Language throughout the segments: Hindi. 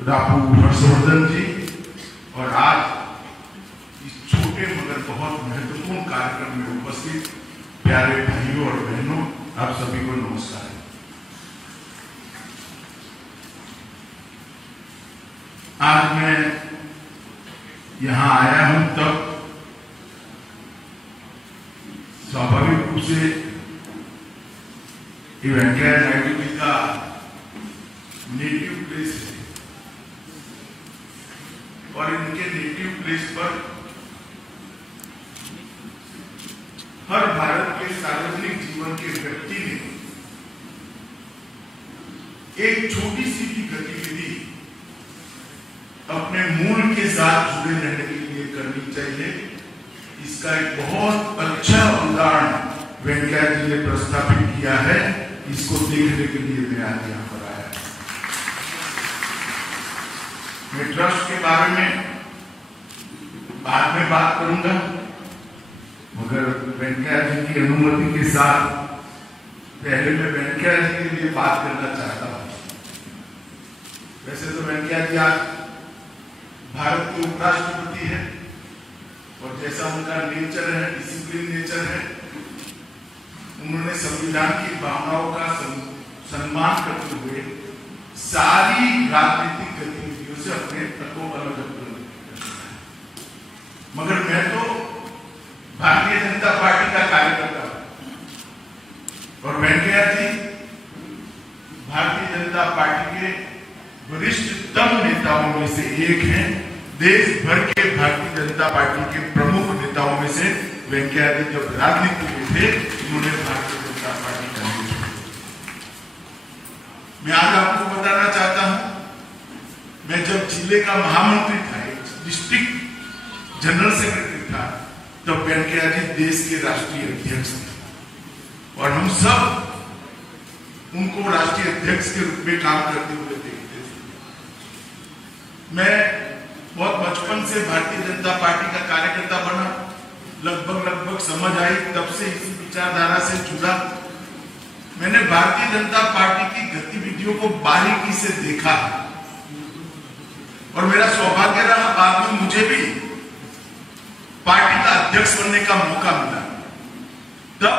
रापू हर्षवर्धन जी और आज इस छोटे मगर बहुत महत्वपूर्ण कार्यक्रम में उपस्थित प्यारे भाइयों और बहनों, आप सभी को नमस्कार। आज मैं यहां आया हूं तब स्वाभाविक रूप से वेंकैया नायडू जी का नेटिव प्लेस है और इनके नेटिव प्लेस पर हर भारत के सार्वजनिक जीवन के व्यक्ति ने एक छोटी सी भी गतिविधि अपने मूल के साथ जुड़े रहने के लिए करनी चाहिए। इसका एक बहुत अच्छा उदाहरण वेंकैया जी ने प्रस्तावित किया है। इसको देखने के लिए मैं आज यहाँ पर आया। मैं ट्रस्ट के बारे में बाद में बात करूंगा, मगर वेंकैया जी की अनुमति के साथ पहले मैं वेंकैया जी के लिए बात करना चाहता हूं। वैसे तो वेंकैया जी आज भारत के उपराष्ट्रपति है और जैसा उनका नेचर है, डिसिप्लिन नेचर है, उन्होंने संविधान की भावनाओं का सम्मान करते हुए सारी राजनीतिक गतिविधियों से अपने को अलग रखा। मगर मैं तो भारतीय जनता पार्टी का कार्यकर्ता हूं और वेंकैया जी भारतीय जनता पार्टी के वरिष्ठतम नेताओं में से एक हैं। देश भर के भारतीय जनता पार्टी के प्रमुख नेताओं में से वेंकैया जी जब राजनीति में थे, उन्होंने भारतीय जनता पार्टी का नेतृत्व। मैं आज आपको बताना चाहता हूं, मैं जब जिले का महामंत्री था, डिस्ट्रिक्ट जनरल सेक्रेटरी था, तब वेंकैया जी देश के राष्ट्रीय अध्यक्ष थे और हम सब उनको राष्ट्रीय अध्यक्ष के रूप में काम करते हुए देखते थे। मैं बहुत बचपन से भारतीय जनता पार्टी का कार्यकर्ता बना, लगभग समझ आई, तब से इसी विचारधारा से जुड़ा। मैंने भारतीय जनता पार्टी की गतिविधियों को बारीकी से देखा और मेरा सौभाग्य रहा, बाद में मुझे भी पार्टी का अध्यक्ष बनने का मौका मिला। तब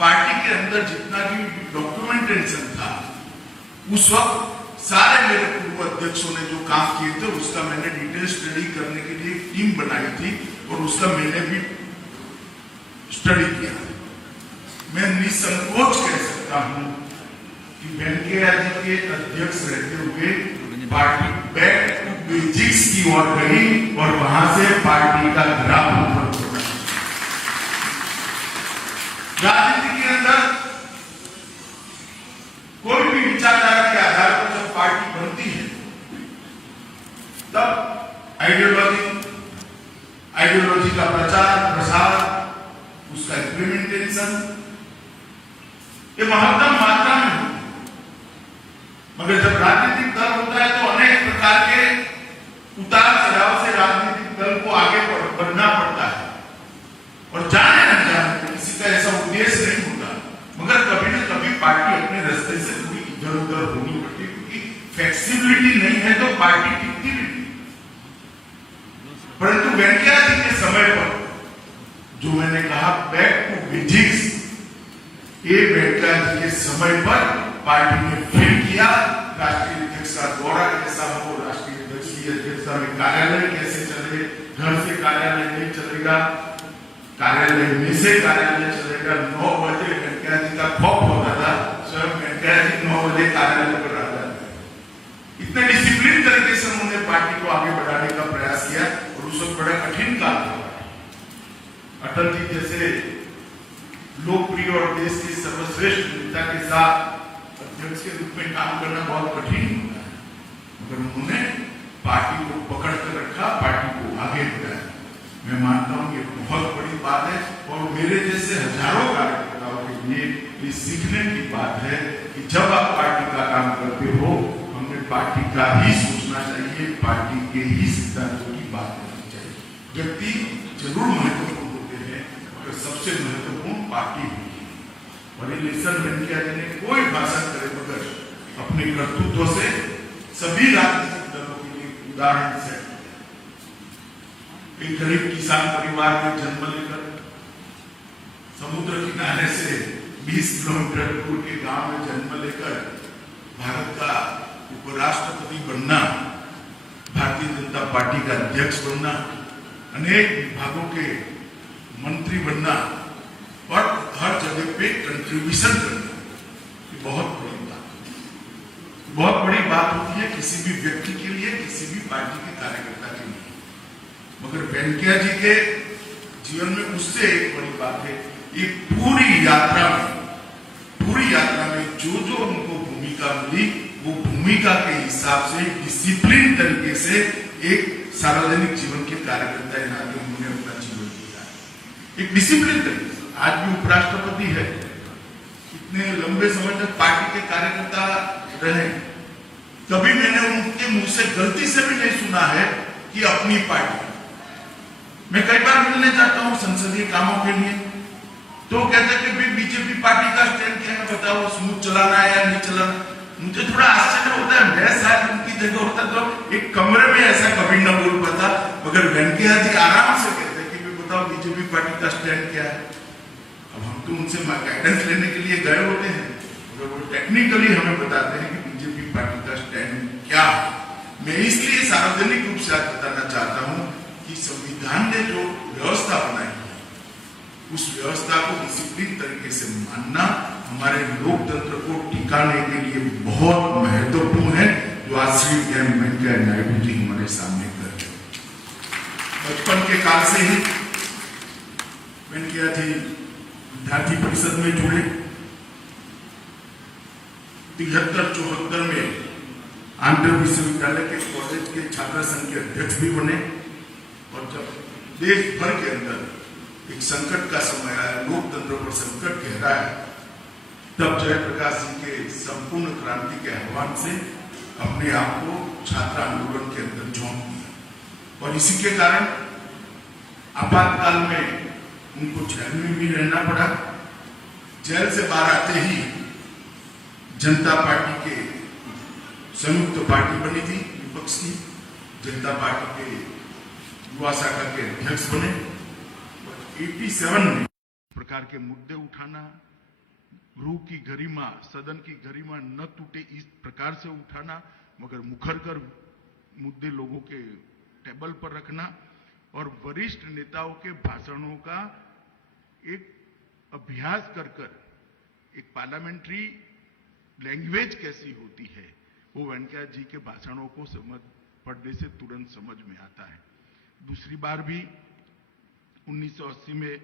पार्टी के अंदर जितना भी डॉक्यूमेंटेशन था, उस वक्त सारे मेरे पूर्व अध्यक्षों ने जो काम किए थे उसका मैंने डिटेल स्टडी करने के लिए एक टीम बनाई थी और उसका मैंने भी स्टडी किया। मैं निसंकोच कह सकता हूं कि वेंकैया जी के अध्यक्ष रहते हुए पार्टी बैक टू बेसिक्स की ओर गई और वहां से पार्टी का ग्राफ ऊपर उठा। राजनीति के अंदर कोई भी विचारधारा के आधार पर जब पार्टी बनती है, तब आइडियोलॉजी का प्रचार प्रसार, उसका इम्प्लीमेंटेशन ये महत्तम मात्रा में होता है। मगर जब राजनीतिक दल होता है तो अनेक प्रकार के उतार चढ़ाव से राजनीतिक दल को आगे बढ़ना पड़ता है और जाने न जाने किसी का ऐसा उद्देश्य नहीं होता, मगर कभी न कभी पार्टी अपने रास्ते से थोड़ी इधर उधर होनी पड़ती है, क्योंकि फ्लेक्सिबिलिटी नहीं है तो पार्टी टिकती नहीं। परंतु वेंकैया जी के समय पर जो मैंने कहा बैक टू बेसिक्स, ये वेंकैया जी के समय पर पार्टी ने फिर किया। राष्ट्रीय अध्यक्ष का दौरा कैसा हो, राष्ट्रीय अध्यक्ष की अध्यक्षता में कार्यालय कैसे चले, घर से कार्यालय नहीं चलेगा, कार्यालय में से कार्यालय चलेगा। 9 बजे वेंकैया जी का खौफ होता था, स्वयं वेंकैया जी 9 बजे कार्यालय पर आ जाते। इतने डिसिप्लिन तरीके से उन्होंने पार्टी को आगे बढ़ाने का प्रयास किया और उस वक्त बड़ा कठिन काम था। अटल जी जैसे लोकप्रिय और देश के सर्वश्रेष्ठ नेता के साथ अध्यक्ष के रूप में काम करना बहुत कठिन होता है, मगर उन्होंने पार्टी को पकड़ कर रखा, पार्टी को आगे बढ़ाया। मैं मानता हूं ये बहुत बड़ी बात है और मेरे जैसे हजारों कार्यकर्ताओं के लिए ये सीखने की बात है कि जब आप पार्टी का काम करते हो, हमें पार्टी का ही सोचना चाहिए, पार्टी के ही सिद्धांतों की बात करनी चाहिए। व्यक्ति जरूर महत्वपूर्ण होते हैं, मगर सबसे महत्वपूर्ण पार्टी होती है। और ये लेसन वेंकैया जी ने कोई भाषण करे बगैर अपने कर्तृत्व से सभी राजनीतिक उदाहरण सेट किया। एक गरीब किसान परिवार में जन्म लेकर समुद्र किनारे से 20 किलोमीटर दूर के गांव में जन्म लेकर भारत का उपराष्ट्रपति बनना, भारतीय जनता पार्टी का अध्यक्ष बनना, अनेक विभागों के मंत्री बनना और हर जगह पे कंट्रीब्यूशन करना, ये बहुत बड़ी बात, बहुत बड़ी बात होती है किसी भी व्यक्ति के लिए, किसी भी पार्टी के कार्यकर्ता के लिए। मगर वेंकैया जी के जीवन में उससे एक बड़ी बात है, ये पूरी यात्रा में जो उनको भूमिका मिली, वो भूमिका के हिसाब से डिसिप्लिन तरीके से एक सार्वजनिक जीवन के कार्यकर्ता के नाते उन्होंने अपना जीवन दिया, एक डिसिप्लिन तरीके से। आज भी उपराष्ट्रपति है, इतने लंबे समय तक पार्टी के कार्यकर्ता रहे, कभी मैंने उनके मुंह से गलती से भी नहीं सुना है कि अपनी पार्टी। मैं कई बार मिलने जाता हूं संसदीय कामों के लिए, तो कहते हैं कि बीजेपी पार्टी का स्टैंड क्या है, बताओ स्मूथ चलाना है या नहीं चलाना। मुझे थोड़ा आश्चर्य होता है, मैं शायद उनकी जगह होता तो एक कमरे में ऐसा कभी न बोल पाता, मगर वेंकैया जी आराम से कहते हैं कि बताओ बीजेपी पार्टी का स्टैंड क्या है। अब हम तो उनसे गाइडेंस लेने के लिए गए होते हैं, मगर वो टेक्निकली हमें बताते हैं कि बीजेपी पार्टी का स्टैंड क्या है। मैं इसलिए सार्वजनिक रूप से आज बताना चाहता हूं कि संविधान ने जो व्यवस्था बनाई है, उस व्यवस्था को डिसिप्लिन तरीके से मानना हमारे लोकतंत्र को टिकाने के लिए बहुत महत्वपूर्ण है, जो आज श्री वेंकैया नायडू जी हमारे सामने कर रहे हैं। बचपन के काल से ही वेंकैया जी विद्यार्थी परिषद में जुड़े, 73-74 में आंध्र विश्वविद्यालय के कॉलेज के छात्र संघ के अध्यक्ष भी बने, और जब देश भर के अंदर एक संकट का समय आया, लोकतंत्र पर संकट गहराया, तब जयप्रकाश जी के संपूर्ण क्रांति के आह्वान से अपने आप को छात्र आंदोलन के अंदर झोंक दिया, और इसी के कारण आपातकाल में उनको जेल में भी रहना पड़ा। जेल से बाहर आते ही जनता पार्टी के संयुक्त पार्टी बनी थी विपक्ष की, जनता पार्टी के युवा शाखा के अध्यक्ष बने। 87 में प्रकार के मुद्दे उठाना, गृह की गरिमा, सदन की गरिमा न टूटे इस प्रकार से उठाना, मगर मुखर कर मुद्दे लोगों के टेबल पर रखना, और वरिष्ठ नेताओं के भाषणों का एक अभ्यास कर एक पार्लियामेंट्री लैंग्वेज कैसी होती है, वो वेंकैया जी के भाषणों को पढ़ने से तुरंत समझ में आता है। दूसरी बार भी 1980 में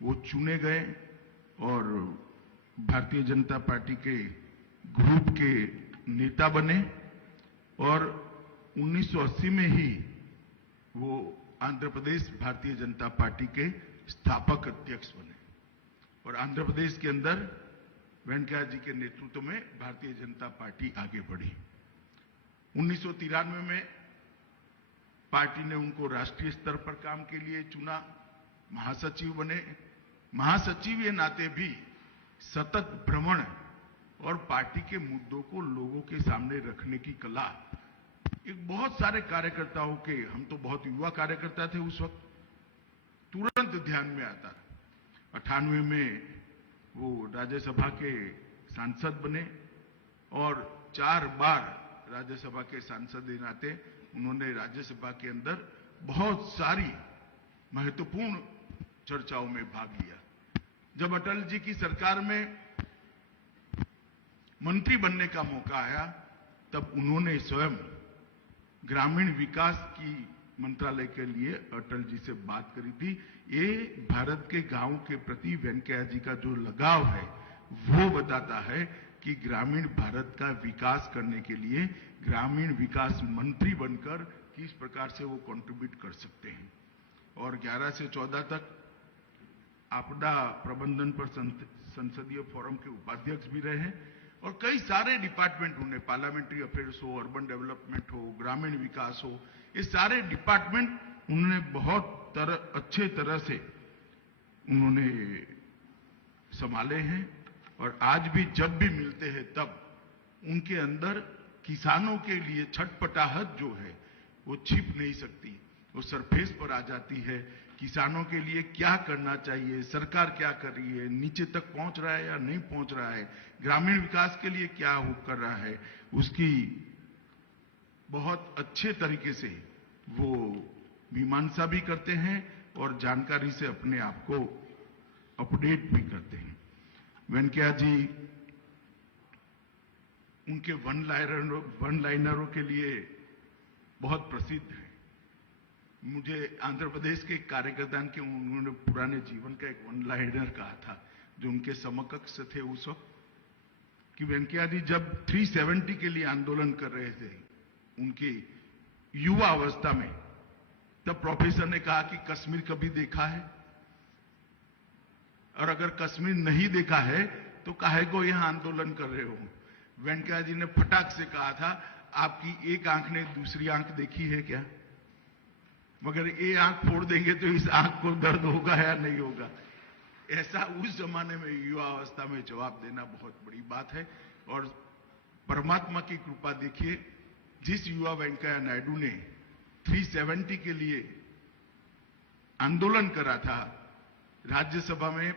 वो चुने गए और भारतीय जनता पार्टी के ग्रुप के नेता बने, और 1980 में ही वो आंध्र प्रदेश भारतीय जनता पार्टी के स्थापक अध्यक्ष बने, और आंध्र प्रदेश के अंदर वेंकैया जी के नेतृत्व में भारतीय जनता पार्टी आगे बढ़ी। 1993 में पार्टी ने उनको राष्ट्रीय स्तर पर काम के लिए चुना, महासचिव बने। महासचिव के नाते भी सतत भ्रमण और पार्टी के मुद्दों को लोगों के सामने रखने की कला, एक बहुत सारे कार्यकर्ताओं के, हम तो बहुत युवा कार्यकर्ता थे उस वक्त, तुरंत ध्यान में आता। 98 में वो राज्यसभा के सांसद बने, और 4 बार राज्यसभा के सांसद के नाते उन्होंने राज्यसभा के अंदर बहुत सारी महत्वपूर्ण चर्चाओं में भाग लिया। जब अटल जी की सरकार में मंत्री बनने का मौका आया, तब उन्होंने स्वयं ग्रामीण विकास की मंत्रालय के लिए अटल जी से बात करी थी। ये भारत के गांव के प्रति वेंकैया जी का जो लगाव है, वो बताता है कि ग्रामीण भारत का विकास करने के लिए ग्रामीण विकास मंत्री बनकर किस प्रकार से वो कंट्रीब्यूट कर सकते हैं। और 11 से 14 तक आपदा प्रबंधन पर संसदीय फोरम के उपाध्यक्ष भी रहे हैं, और कई सारे डिपार्टमेंट उन्हें, पार्लियामेंट्री अफेयर्स हो, अर्बन डेवलपमेंट हो, ग्रामीण विकास हो, ये सारे डिपार्टमेंट उन्होंने बहुत अच्छे तरह से उन्होंने संभाले हैं। और आज भी जब भी मिलते हैं तब उनके अंदर किसानों के लिए छटपटाहट जो है वो छिप नहीं सकती, वो सरफेस पर आ जाती है। किसानों के लिए क्या करना चाहिए, सरकार क्या कर रही है, नीचे तक पहुंच रहा है या नहीं पहुंच रहा है, ग्रामीण विकास के लिए क्या वो कर रहा है, उसकी बहुत अच्छे तरीके से वो मीमांसा भी करते हैं और जानकारी से अपने आप को अपडेट भी करते हैं। वेंकैया जी उनके वन लाइनरों के लिए बहुत प्रसिद्ध है। मुझे आंध्र प्रदेश के एक कार्यकर्ता के उन्होंने पुराने जीवन का एक वन लाइनर कहा था जो उनके समकक्ष थे उस वक्त, कि वेंकैया जी जब 370 के लिए आंदोलन कर रहे थे उनकी युवा अवस्था में, तब प्रोफेसर ने कहा कि कश्मीर कभी देखा है, और अगर कश्मीर नहीं देखा है तो काहे को यहां आंदोलन कर रहे हो। वेंकैया जी ने फटाक से कहा था, आपकी एक आंख ने दूसरी आंख देखी है क्या? मगर ये आंख फोड़ देंगे तो इस आंख को दर्द होगा या नहीं होगा। ऐसा उस जमाने में युवा अवस्था में जवाब देना बहुत बड़ी बात है। और परमात्मा की कृपा देखिए, जिस युवा वेंकैया नायडू ने 370 के लिए आंदोलन करा था, राज्यसभा में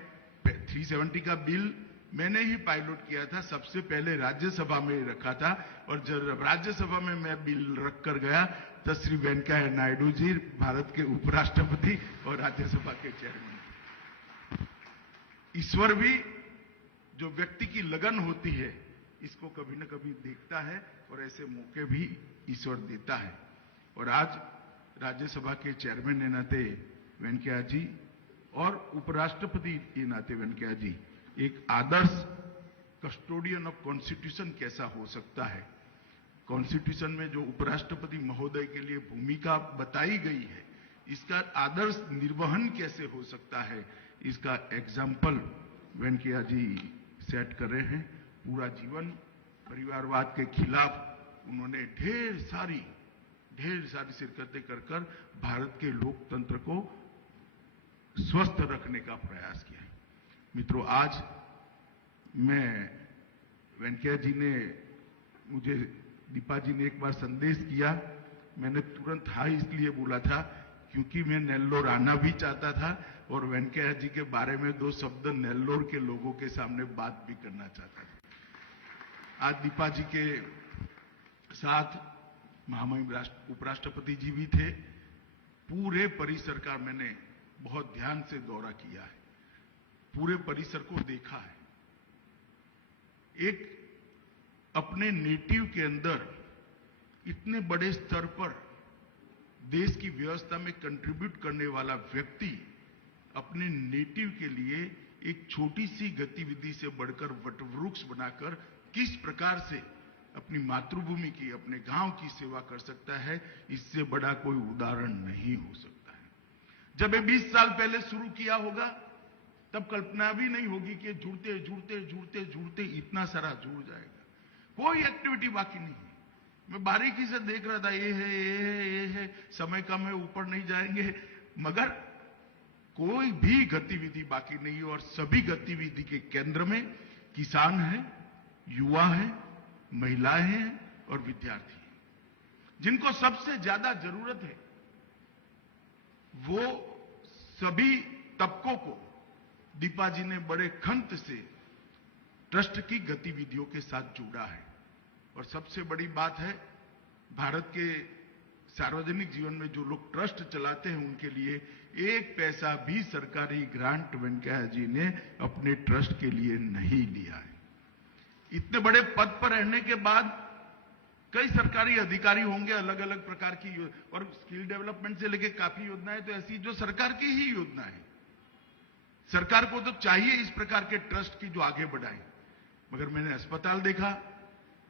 370 का बिल मैंने ही पायलट किया था, सबसे पहले राज्यसभा में रखा था, और जब राज्यसभा में मैं बिल रख कर गया तो श्री वेंकैया नायडू जी भारत के उपराष्ट्रपति और राज्यसभा के चेयरमैन। ईश्वर भी जो व्यक्ति की लगन होती है इसको कभी न कभी देखता है और ऐसे मौके भी ईश्वर देता है। और आज राज्यसभा के चेयरमैन के नाते वेंकैया जी और उपराष्ट्रपति के नाते वेंकैया जी एक आदर्श कस्टोडियन ऑफ कॉन्स्टिट्यूशन कैसा हो सकता है, कॉन्स्टिट्यूशन में जो उपराष्ट्रपति महोदय के लिए भूमिका बताई गई है, इसका आदर्श निर्वहन कैसे हो सकता है, इसका एग्जाम्पल वेंकैया जी सेट कर रहे हैं। पूरा जीवन परिवारवाद के खिलाफ उन्होंने ढेर सारी शिरकतें कर भारत के लोकतंत्र को स्वस्थ रखने का प्रयास किया है। मित्रों, आज मैं वेंकैया जी ने मुझे, दीपा जी ने एक बार संदेश किया, मैंने तुरंत हाँ इसलिए बोला था क्योंकि मैं नेल्लोर आना भी चाहता था और वेंकैया जी के बारे में 2 शब्द नेल्लोर के लोगों के सामने बात भी करना चाहता था। आज दीपा जी के साथ महामहिम उपराष्ट्रपति जी भी थे। पूरे परिसर का मैंने बहुत ध्यान से दौरा किया है, पूरे परिसर को देखा है। एक अपने नेटिव के अंदर इतने बड़े स्तर पर देश की व्यवस्था में कंट्रीब्यूट करने वाला व्यक्ति अपने नेटिव के लिए एक छोटी सी गतिविधि से बढ़कर वटवृक्ष बनाकर किस प्रकार से अपनी मातृभूमि की, अपने गांव की सेवा कर सकता है, इससे बड़ा कोई उदाहरण नहीं हो सकता है। जब ये 20 साल पहले शुरू किया होगा तब कल्पना भी नहीं होगी कि जुड़ते जुड़ते जुड़ते जुड़ते इतना सारा जुड़ जाएगा। कोई एक्टिविटी बाकी नहीं है। मैं बारीकी से देख रहा था, ये है, समय कम है, ऊपर नहीं जाएंगे, मगर कोई भी गतिविधि बाकी नहीं है। और सभी गतिविधि के केंद्र में किसान है, युवा है, महिलाएं हैं और विद्यार्थी हैं, जिनको सबसे ज्यादा जरूरत है। वो सभी तबकों को दीपा जी ने बड़े खंत से ट्रस्ट की गतिविधियों के साथ जोड़ा है। और सबसे बड़ी बात है, भारत के सार्वजनिक जीवन में जो लोग ट्रस्ट चलाते हैं उनके लिए 1 पैसा भी सरकारी ग्रांट वेंकैया जी ने अपने ट्रस्ट के लिए नहीं लिया है। इतने बड़े पद पर रहने के बाद कई सरकारी अधिकारी होंगे, अलग अलग प्रकार की, और स्किल डेवलपमेंट से लेकर काफी योजनाएं तो ऐसी जो सरकार की ही योजना है। सरकार को तो चाहिए इस प्रकार के ट्रस्ट की जो आगे बढ़ाए, मगर मैंने अस्पताल देखा,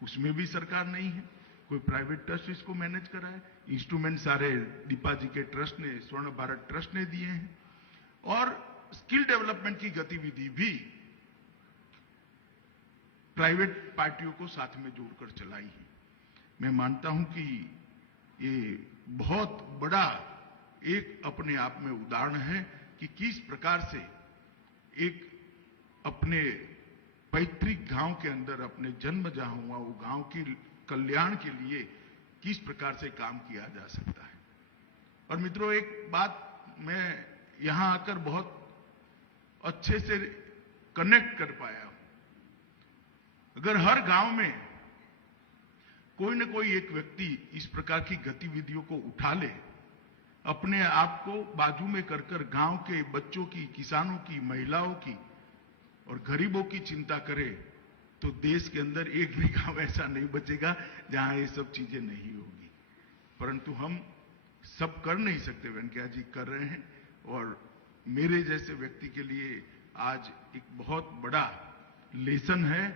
उसमें भी सरकार नहीं है, कोई प्राइवेट ट्रस्ट इसको मैनेज कर रहा है। इंस्ट्रूमेंट सारे दीपा जी के ट्रस्ट ने, स्वर्ण भारत ट्रस्ट ने दिए हैं, और स्किल डेवलपमेंट की गतिविधि भी प्राइवेट पार्टियों को साथ में जोड़कर चलाई है। मैं मानता हूं कि ये बहुत बड़ा एक अपने आप में उदाहरण है कि किस प्रकार से एक अपने पैतृक गांव के अंदर, अपने जन्म जहां हुआ वो गांव की कल्याण के लिए किस प्रकार से काम किया जा सकता है। और मित्रों, एक बात मैं यहां आकर बहुत अच्छे से कनेक्ट कर पाया हूं। अगर हर गांव में कोई न कोई एक व्यक्ति इस प्रकार की गतिविधियों को उठा ले, अपने आप को बाजू में कर गांव के बच्चों की, किसानों की, महिलाओं की और गरीबों की चिंता करे, तो देश के अंदर एक भी गांव ऐसा नहीं बचेगा जहां ये सब चीजें नहीं होगी। परंतु हम सब कर नहीं सकते, वेंकैया जी कर रहे हैं। और मेरे जैसे व्यक्ति के लिए आज एक बहुत बड़ा लेसन है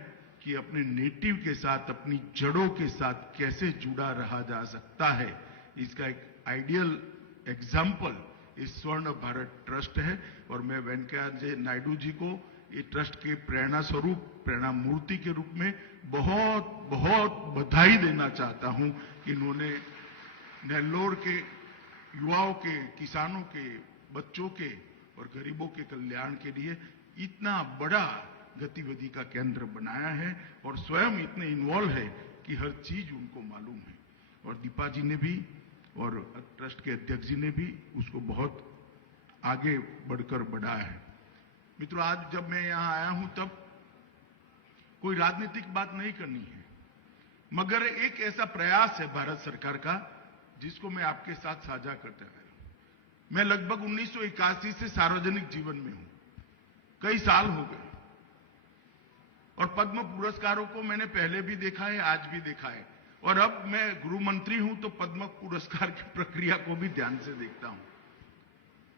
कि अपने नेटिव के साथ, अपनी जड़ों के साथ कैसे जुड़ा रहा जा सकता है। इसका एक आइडियल एग्जाम्पल इस स्वर्ण भारत ट्रस्ट है। और मैं वेंकैया जी नायडू जी को ये ट्रस्ट के प्रेरणा स्वरूप, प्रेरणा मूर्ति के रूप में बहुत बहुत बधाई देना चाहता हूं कि इन्होंने नेल्लोर के युवाओं के, किसानों के, बच्चों के और गरीबों के कल्याण के लिए इतना बड़ा गतिविधि का केंद्र बनाया है और स्वयं इतने इन्वॉल्व है कि हर चीज उनको मालूम है। और दीपा जी ने भी और ट्रस्ट के अध्यक्ष जी ने भी उसको बहुत आगे बढ़कर बढ़ाया है। मित्रों, आज जब मैं यहां आया हूं तब कोई राजनीतिक बात नहीं करनी है, मगर एक ऐसा प्रयास है भारत सरकार का जिसको मैं आपके साथ साझा करता रहा। मैं लगभग 1981 से सार्वजनिक जीवन में हूं, कई साल हो गए, और पद्म पुरस्कारों को मैंने पहले भी देखा है, आज भी देखा है। और अब मैं गृह मंत्री हूं तो पद्म पुरस्कार की प्रक्रिया को भी ध्यान से देखता हूं।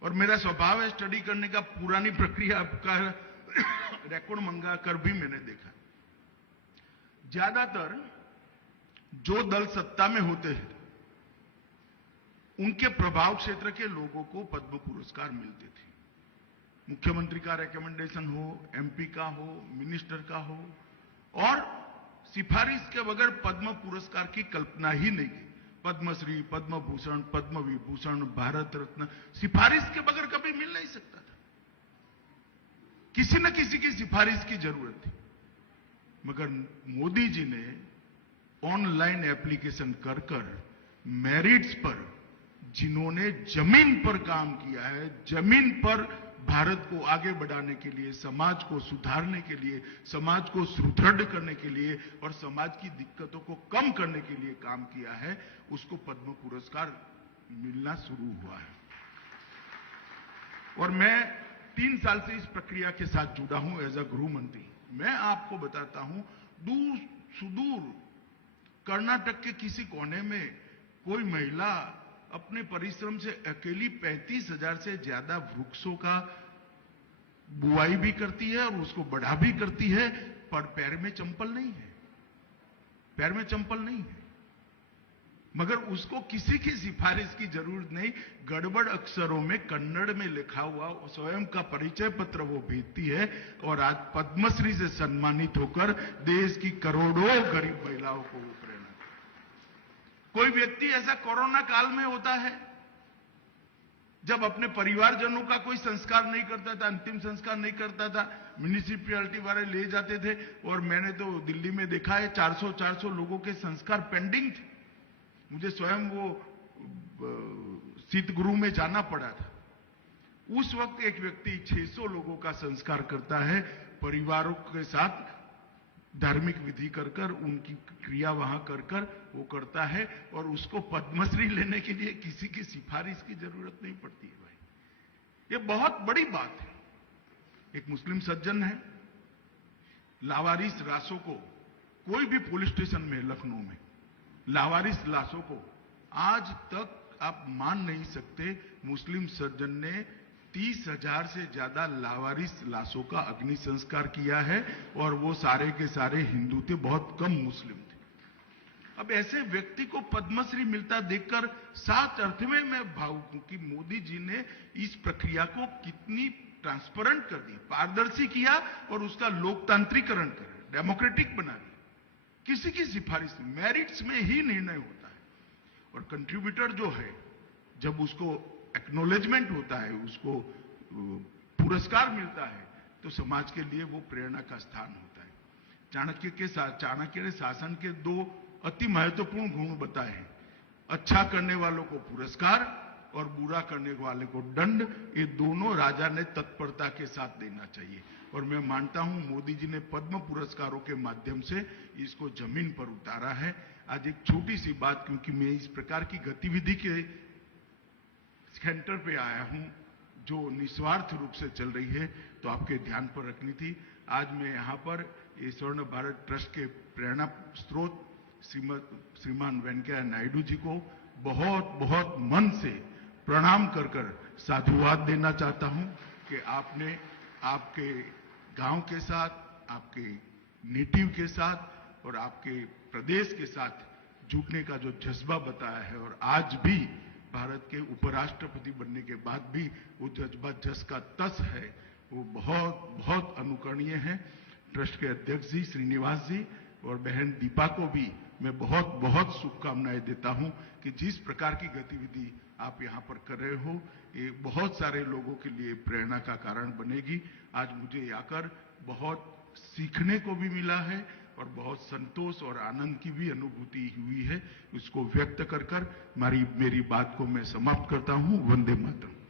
और मेरा स्वभाव है स्टडी करने का, पुरानी प्रक्रिया का रिकॉर्ड मंगा कर भी मैंने देखा। ज्यादातर जो दल सत्ता में होते हैं उनके प्रभाव क्षेत्र के लोगों को पद्म पुरस्कार मिलते थे। मुख्यमंत्री का रिकमेंडेशन हो, एमपी का हो, मिनिस्टर का हो, और सिफारिश के बगैर पद्म पुरस्कार की कल्पना ही नहीं की। पद्मश्री, पद्म भूषण, पद्म विभूषण, भारत रत्न सिफारिश के बगैर कभी मिल नहीं सकता था। किसी न किसी की सिफारिश की जरूरत थी। मगर मोदी जी ने ऑनलाइन एप्लीकेशन कर मेरिट्स पर, जिन्होंने जमीन पर काम किया है, जमीन पर भारत को आगे बढ़ाने के लिए, समाज को सुधारने के लिए, समाज को सुदृढ़ करने के लिए और समाज की दिक्कतों को कम करने के लिए काम किया है, उसको पद्म पुरस्कार मिलना शुरू हुआ है। और मैं 3 साल से इस प्रक्रिया के साथ जुड़ा हूं एज अ गृह मंत्री। मैं आपको बताता हूं, दूर सुदूर कर्नाटक के किसी कोने में कोई महिला अपने परिश्रम से अकेली 35,000 से ज्यादा वृक्षों का बुआई भी करती है और उसको बढ़ा भी करती है, पर पैर में चंपल नहीं है, पैर में चंपल नहीं है। मगर उसको किसी की सिफारिश की जरूरत नहीं, गड़बड़ अक्षरों में कन्नड़ में लिखा हुआ स्वयं का परिचय पत्र वो भेजती है और आज पद्मश्री से सम्मानित होकर देश की करोड़ों गरीब महिलाओं को वो प्रेरणा। कोई व्यक्ति ऐसा कोरोना काल में होता है जब अपने परिवारजनों का कोई संस्कार नहीं करता था, अंतिम संस्कार नहीं करता था, म्यूनिसिपैलिटी वाले ले जाते थे। और मैंने तो दिल्ली में देखा है 400 लोगों के संस्कार पेंडिंग थे। मुझे स्वयं वो शीत गृह में जाना पड़ा था। उस वक्त एक व्यक्ति 600 लोगों का संस्कार करता है, परिवारों के साथ धार्मिक विधि कर उनकी क्रिया वहां कर वो करता है, और उसको पद्मश्री लेने के लिए किसी की सिफारिश की जरूरत नहीं पड़ती है। भाई, ये बहुत बड़ी बात है। एक मुस्लिम सज्जन है, लावारिस लाशों को, कोई भी पुलिस स्टेशन में लखनऊ में लावारिस लाशों को आज तक आप मान नहीं सकते, मुस्लिम सज्जन ने 30,000 से ज्यादा लावारिस लाशों का अग्नि संस्कार किया है, और वो सारे के सारे हिंदू थे, बहुत कम मुस्लिम थे। अब ऐसे व्यक्ति को पद्मश्री मिलता देखकर सात अर्थ में मैं भावुक हूं कि मोदी जी ने इस प्रक्रिया को कितनी ट्रांसपेरेंट कर दी, पारदर्शी किया और उसका लोकतांत्रिकरण कर, डेमोक्रेटिक बना दिया। किसी की सिफारिश मेरिट्स में ही निर्णय होता है, और कंट्रीब्यूटर जो है जब उसको एक्नॉलेजमेंट होता है, उसको पुरस्कार मिलता है, तो समाज के लिए वो प्रेरणा का स्थान होता है। चाणक्य ने शासन के 2 अति महत्वपूर्ण गुण बताए हैं। अच्छा करने वालों को पुरस्कार और बुरा करने वाले को दंड, ये दोनों राजा ने तत्परता के साथ देना चाहिए। और मैं मानता हूं मोदी जी ने पद्म पुरस्कारों के माध्यम से इसको जमीन पर उतारा है। आज एक छोटी सी बात, क्योंकि मैं इस प्रकार की गतिविधि के सेंटर पे आया हूं जो निस्वार्थ रूप से चल रही है, तो आपके ध्यान पर रखनी थी। आज मैं यहां पर ये स्वर्ण भारत ट्रस्ट के प्रेरणा स्रोत श्रीमान वेंकैया नायडू जी को बहुत बहुत मन से प्रणाम कर कर साधुवाद देना चाहता हूं कि आपने आपके गांव के साथ, आपके नेटिव के साथ और आपके प्रदेश के साथ जुटने का जो जज्बा बताया है, और आज भी भारत के उपराष्ट्रपति बनने के बाद भी वो जज्बा जस का तस है, वो बहुत बहुत अनुकरणीय है। ट्रस्ट के अध्यक्ष जी श्रीनिवास जी और बहन दीपा को भी मैं बहुत बहुत शुभकामनाएं देता हूं कि जिस प्रकार की गतिविधि आप यहां पर कर रहे हो, ये बहुत सारे लोगों के लिए प्रेरणा का कारण बनेगी। आज मुझे आकर बहुत सीखने को भी मिला है और बहुत संतोष और आनंद की भी अनुभूति हुई है। उसको व्यक्त कर मेरी बात को मैं समाप्त करता हूं। वंदे मातरम।